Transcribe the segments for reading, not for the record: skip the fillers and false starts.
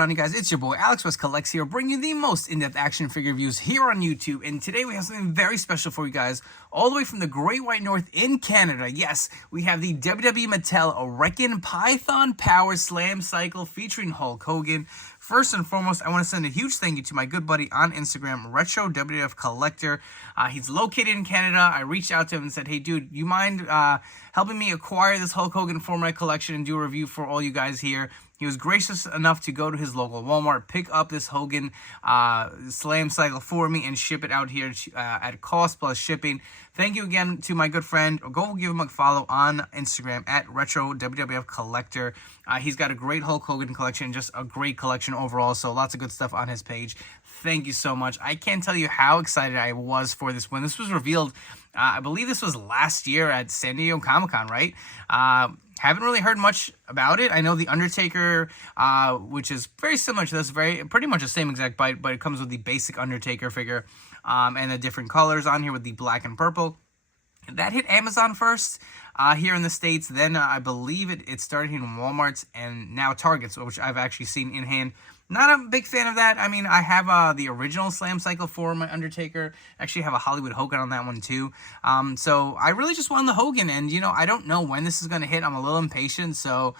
going on, you guys? It's your boy Alex West Collects here, bringing you the most in-depth action figure reviews here on YouTube. And today we have something very special for you guys, all the way from the Great White North in Canada. Yes, we have the WWE Mattel Wrekkin Python Power Slamcycle featuring Hulk Hogan. First and foremost, I want to send a huge thank you to my good buddy on Instagram, Retro WWF Collector. He's located in Canada. I reached out to him and said, hey, dude, you mind helping me acquire this Hulk Hogan for my collection and do a review for all you guys here? He was gracious enough to go to his local Walmart, pick up this Hogan Slamcycle for me, and ship it out here at cost plus shipping. Thank you again to my good friend. Go give him a follow on Instagram at Retro WWF Collector. He's got a great Hulk Hogan collection, just a great collection overall, so lots of good stuff on his page. Thank you so much. I can't tell you how excited I was for this when this was revealed. I believe this was last year at San Diego Comic-Con, right? Haven't really heard much about it. I know the Undertaker, which is very similar to this, pretty much the same exact bite, but it comes with the basic Undertaker figure and the different colors on here with the black and purple. That hit Amazon first here in the States. Then I believe it started hitting Walmart's and now Target's, which I've actually seen in hand. Not a big fan of that. I mean, I have the original Slamcycle for my Undertaker. Actually have a Hollywood Hogan on that one too. So I really just wanted the Hogan, and you know, I don't know when this is going to hit. I'm a little impatient, so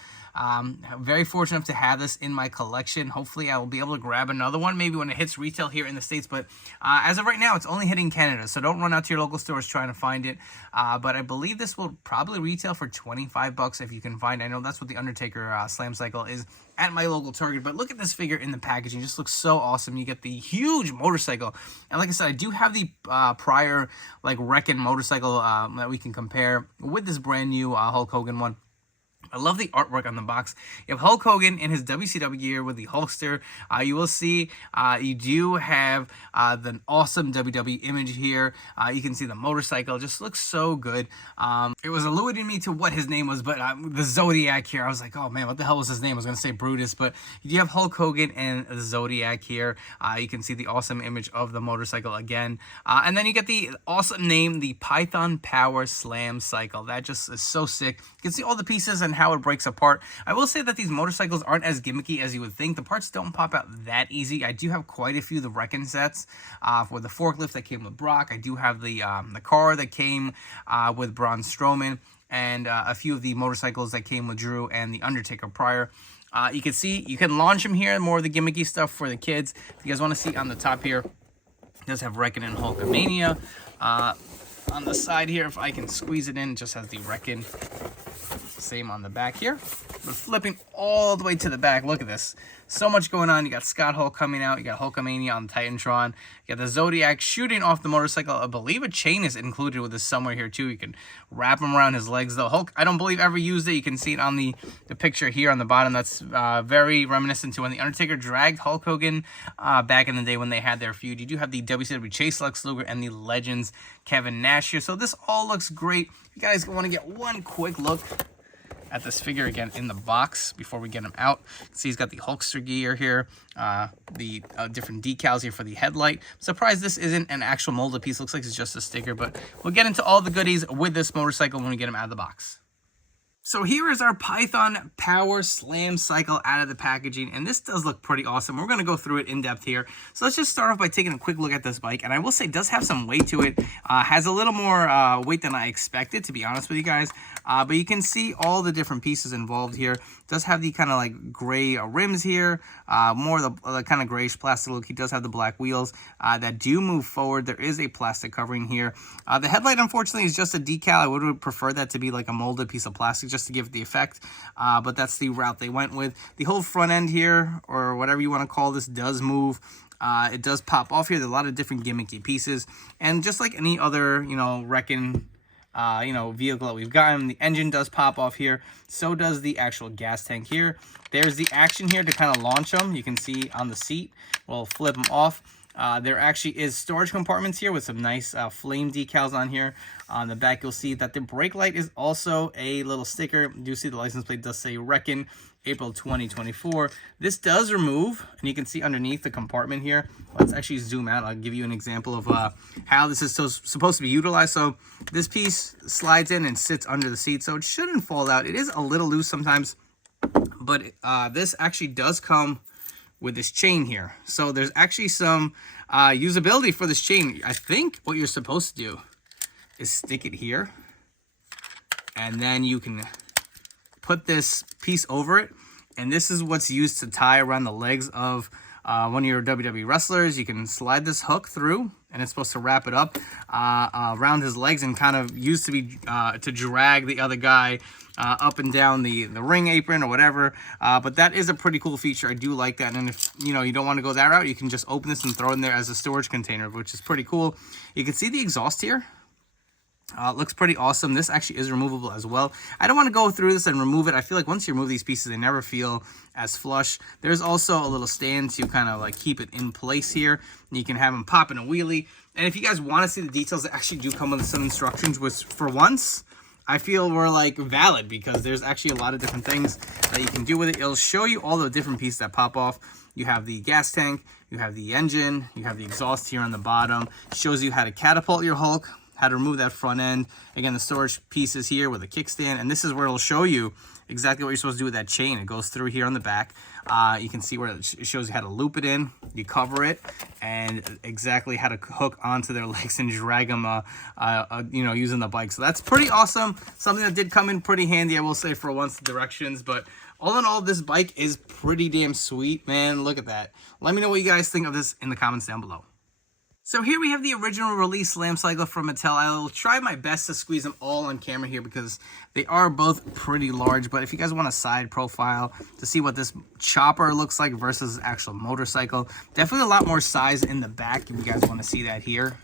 very fortunate to have this in my collection. Hopefully I will be able to grab another one maybe when it hits retail here in the States, but as of right now it's only hitting Canada, so don't run out to your local stores trying to find it. But I believe this will probably retail for 25 bucks if you can find it. I know that's what the Undertaker Slamcycle is at my local Target. But look at this figure in the packaging, it just looks so awesome. You get the huge motorcycle, and like I said, I do have the prior like Wrekkin motorcycle that we can compare with this brand new Hulk Hogan one. I love the artwork on the box. You have Hulk Hogan in his WCW gear with the Hulkster. You will see you do have the awesome WWE image here. You can see the motorcycle. Just looks so good. It was eluding me to what his name was, but the Zodiac here, I was like, oh man, what the hell was his name? I was going to say Brutus, but you have Hulk Hogan and the Zodiac here. You can see the awesome image of the motorcycle again. And then you get the awesome name, the Python Power Slamcycle. That just is so sick. You can see all the pieces and how it breaks apart. I will say that these motorcycles aren't as gimmicky as you would think. The parts don't pop out that easy. I do have quite a few of the Wrekkin sets for the forklift that came with Brock. I do have the car that came with Braun Strowman, and a few of the motorcycles that came with Drew and the Undertaker prior. You can see you can launch them here, more of the gimmicky stuff for the kids. If you guys want to see on the top here, it does have Wrekkin and Hulkamania. On the side here, if I can squeeze it in, it just has the Wrekkin. Same on the back here. But flipping all the way to the back, look at this. So much going on. You got Scott Hall coming out. You got Hulkamania on Titantron. You got the Zodiac shooting off the motorcycle. I believe a chain is included with this somewhere here too. You can wrap him around his legs. The Hulk, I don't believe ever used it. You can see it on the picture here on the bottom. That's very reminiscent to when the Undertaker dragged Hulk Hogan back in the day when they had their feud. You do have the WCW Chase Lex Luger and the Legends Kevin Nash here. So this all looks great. If you guys want to get one quick look at this figure again in the box before we get him out. You can see he's got the Hulkster gear here, the different decals here for the headlight. I'm surprised this isn't an actual molded piece. Looks like it's just a sticker, but we'll get into all the goodies with this motorcycle when we get him out of the box. So here is our Python Power Slamcycle out of the packaging, and this does look pretty awesome. We're going to go through it in depth here. So let's just start off by taking a quick look at this bike, and I will say it does have some weight to it. Has a little more weight than I expected, to be honest with you guys. But you can see all the different pieces involved here. It does have the kind of like gray rims here, more of the kind of grayish plastic look. He does have the black wheels that do move forward. There is a plastic covering here. The headlight, unfortunately, is just a decal. I would prefer that to be like a molded piece of plastic just to give it the effect, but that's the route they went with. The whole front end here, or whatever you want to call this, does move. It does pop off here. There's a lot of different gimmicky pieces, and just like any other, you know, Wrekkin vehicle that we've gotten, the engine does pop off here. So does the actual gas tank here. There's the action here to kind of launch them. You can see on the seat, we'll flip them off. There actually is storage compartments here with some nice flame decals on here. On the back, you'll see that the brake light is also a little sticker. You do see the license plate does say Wrekkin, April 2024. This does remove, and you can see underneath the compartment here. Let's actually zoom out. I'll give you an example of how this is supposed to be utilized. So this piece slides in and sits under the seat, so it shouldn't fall out. It is a little loose sometimes, but this actually does come with this chain here. So there's actually some usability for this chain. I think what you're supposed to do is stick it here, and then you can put this piece over it, and this is what's used to tie around the legs of one of your WWE wrestlers. You can slide this hook through, and it's supposed to wrap it up around his legs and kind of used to be to drag the other guy up and down the ring apron or whatever. But that is a pretty cool feature. I do like that. And if you don't want to go that route, you can just open this and throw it in there as a storage container, which is pretty cool. You can see the exhaust here. It looks pretty awesome. This actually is removable as well. I don't want to go through this and remove it. I feel like once you remove these pieces, they never feel as flush. There's also a little stand to kind of like keep it in place here. And you can have them pop in a wheelie. And if you guys want to see the details, they actually do come with some instructions, which for once, I feel were like valid, because there's actually a lot of different things that you can do with it. It'll show you all the different pieces that pop off. You have the gas tank, you have the engine, you have the exhaust here on the bottom. It shows you how to catapult your Hulk, how to remove that front end. Again, the storage pieces here with a kickstand, and this is where it'll show you exactly what you're supposed to do with that chain. It goes through here on the back. You can see where it shows you how to loop it in, you cover it, and exactly how to hook onto their legs and drag them, using the bike. So that's pretty awesome. Something that did come in pretty handy, I will say, for once, the directions. But all in all, this bike is pretty damn sweet, man. Look at that. Let me know what you guys think of this in the comments down below. So here we have the original release Slamcycle from Mattel. I'll try my best to squeeze them all on camera here because they are both pretty large. But if you guys want a side profile to see what this chopper looks like versus actual motorcycle, definitely a lot more size in the back if you guys want to see that here.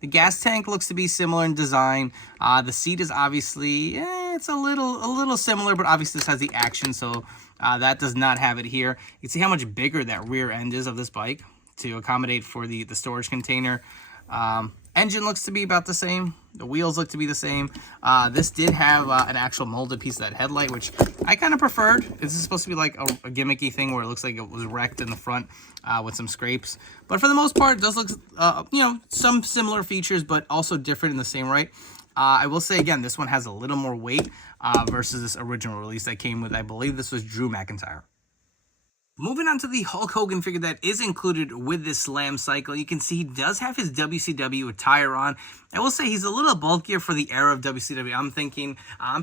The gas tank looks to be similar in design. The seat is obviously, it's a little similar, but obviously this has the action, so that does not have it here. You can see how much bigger that rear end is of this bike to accommodate for the storage container. Engine looks to be about the same. The wheels look to be the same. This did have an actual molded piece of that headlight, which I kind of preferred. This is supposed to be like a gimmicky thing where it looks like it was wrecked in the front with some scrapes. But for the most part, it does look, some similar features, but also different in the same right. I will say, again, this one has a little more weight versus this original release that came with, I believe this was Drew McIntyre. Moving on to the Hulk Hogan figure that is included with this Slamcycle, you can see he does have his WCW attire on. I will say he's a little bulkier for the era of WCW. I'm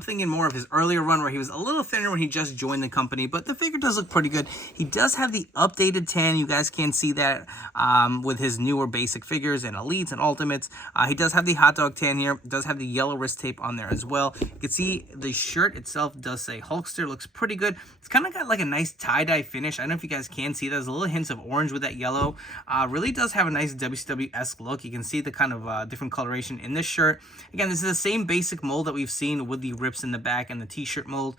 thinking more of his earlier run where he was a little thinner when he just joined the company, but the figure does look pretty good. He does have the updated tan. You guys can see that with his newer basic figures and elites and ultimates. He does have the hot dog tan here. Does have the yellow wrist tape on there as well. You can see the shirt itself does say Hulkster. Looks pretty good. It's kind of got like a nice tie-dye finish. I don't know if you guys can see that. There's a little hints of orange with that yellow. Really does have a nice WCW-esque look. You can see the kind of different coloration in this shirt. Again, this is the same basic mold that we've seen with the rips in the back and the t-shirt mold.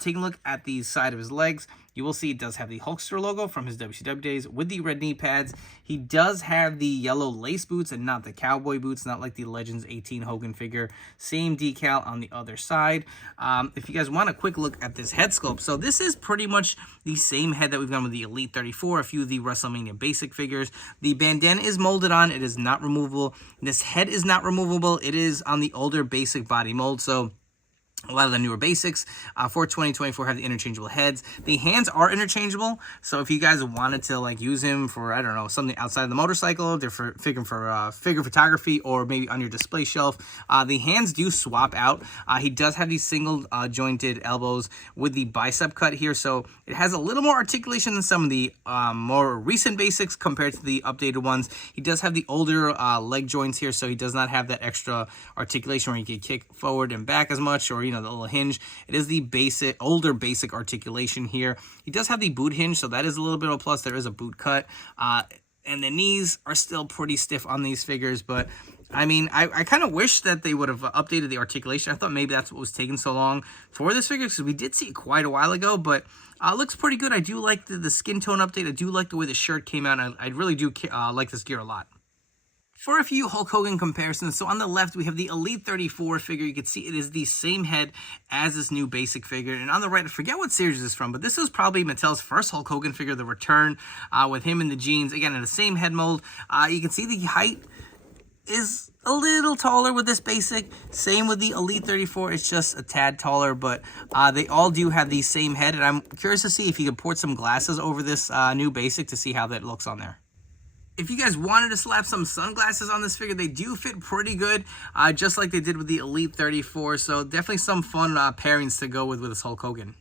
Taking a look at the side of his legs, you will see it does have the Hulkster logo from his WCW days with the red knee pads. He does have the yellow lace boots and not the cowboy boots, not like the Legends 18 Hogan figure. Same decal on the other side. If you guys want a quick look at this head sculpt, so this is pretty much the same head that we've done with the Elite 34, a few of the WrestleMania basic figures. The bandana is molded on. It is not removable. This head is not removable. It is on the older basic body mold, so a lot of the newer basics for 2024 have the interchangeable heads. The hands are interchangeable, so if you guys wanted to like use him for, I don't know, something outside of the motorcycle, they're for figure photography, or maybe on your display shelf, the hands do swap out. He does have these single jointed elbows with the bicep cut here, so it has a little more articulation than some of the more recent basics compared to the updated ones. He does have the older leg joints here, so he does not have that extra articulation where he can kick forward and back as much, or the little hinge. It is the older basic articulation here. He does have the boot hinge, so that is a little bit of a plus. There is a boot cut, and the knees are still pretty stiff on these figures, but I mean, I kind of wish that they would have updated the articulation. I thought maybe that's what was taking so long for this figure, because we did see it quite a while ago, but looks pretty good. I do like the skin tone update. I do like the way the shirt came out. I really do like this gear a lot. For a few Hulk Hogan comparisons, so on the left we have the Elite 34 figure. You can see it is the same head as this new basic figure. And on the right, I forget what series this is from, but this was probably Mattel's first Hulk Hogan figure, the return with him in the jeans. Again, in the same head mold. You can see the height is a little taller with this basic. Same with the Elite 34, it's just a tad taller, but they all do have the same head, and I'm curious to see if you could port some glasses over this new basic to see how that looks on there. If you guys wanted to slap some sunglasses on this figure, they do fit pretty good, just like they did with the Elite 34, so definitely some fun pairings to go with this Hulk Hogan.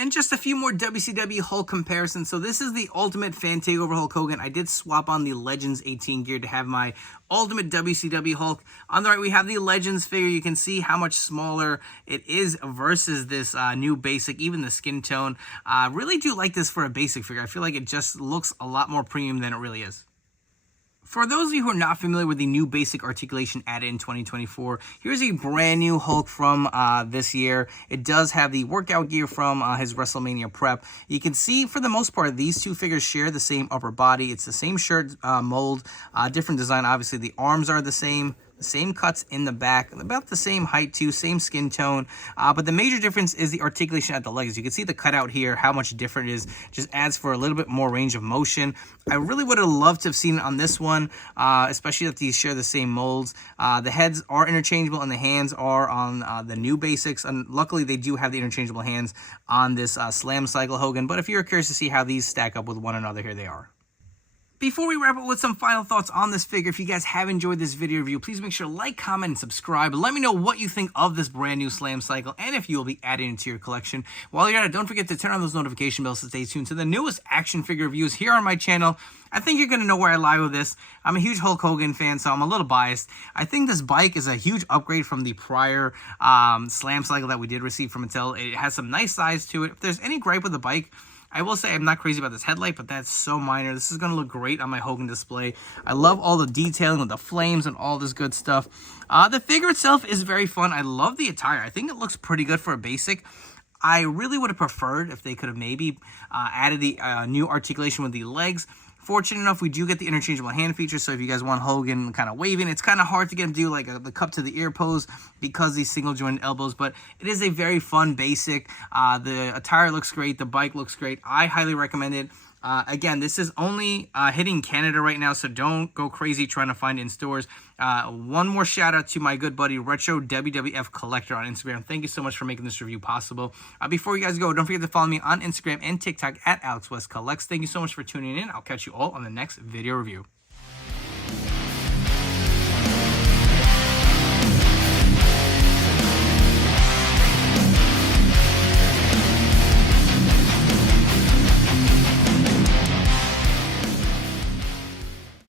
And just a few more WCW Hulk comparisons. So this is the Ultimate Fan Takeover Hulk Hogan. I did swap on the Legends 18 gear to have my Ultimate WCW Hulk. On the right, we have the Legends figure. You can see how much smaller it is versus this new basic, even the skin tone. Really do like this for a basic figure. I feel like it just looks a lot more premium than it really is. For those of you who are not familiar with the new basic articulation added in 2024, here's a brand new Hulk from this year. It does have the workout gear from his WrestleMania prep. You can see, for the most part, these two figures share the same upper body. It's the same shirt mold, different design. Obviously, the arms are the same cuts in the back, about the same height too, same skin tone, but the major difference is the articulation at the legs. You can see the cutout here, how much different it is. Just adds for a little bit more range of motion. I really would have loved to have seen it on this one, especially that these share the same molds. The heads are interchangeable and the hands are on the new basics, and luckily they do have the interchangeable hands on this Slamcycle Hogan, but if you're curious to see how these stack up with one another, here they are. Before we wrap up with some final thoughts on this figure, if you guys have enjoyed this video review, please make sure to like, comment, and subscribe. Let me know what you think of this brand new Slamcycle and if you will be adding it to your collection. While you're at it, don't forget to turn on those notification bells to stay tuned to the newest action figure reviews here on my channel. I think you're going to know where I lie with this. I'm a huge Hulk Hogan fan, so I'm a little biased. I think this bike is a huge upgrade from the prior Slamcycle that we did receive from Mattel. It has some nice size to it. If there's any gripe with the bike, I will say I'm not crazy about this headlight, but that's so minor. This is going to look great on my Hogan display. I love all the detailing with the flames and all this good stuff. The figure itself is very fun. I love the attire. I think it looks pretty good for a basic. I really would have preferred if they could have maybe added the new articulation with the legs. Fortunate enough, we do get the interchangeable hand feature, so if you guys want Hogan kind of waving, it's kind of hard to get him to do like the cup to the ear pose because these single jointed elbows, but it is a very fun basic. The attire looks great, the bike looks great. I highly recommend it. Again, this is only hitting Canada right now, so don't go crazy trying to find it in stores. One more shout out to my good buddy Retro WWF Collector on Instagram. Thank you so much for making this review possible. Before you guys go, don't forget to follow me on Instagram and TikTok at AlexWestCollects. Thank you so much for tuning in. I'll catch you all on the next video review.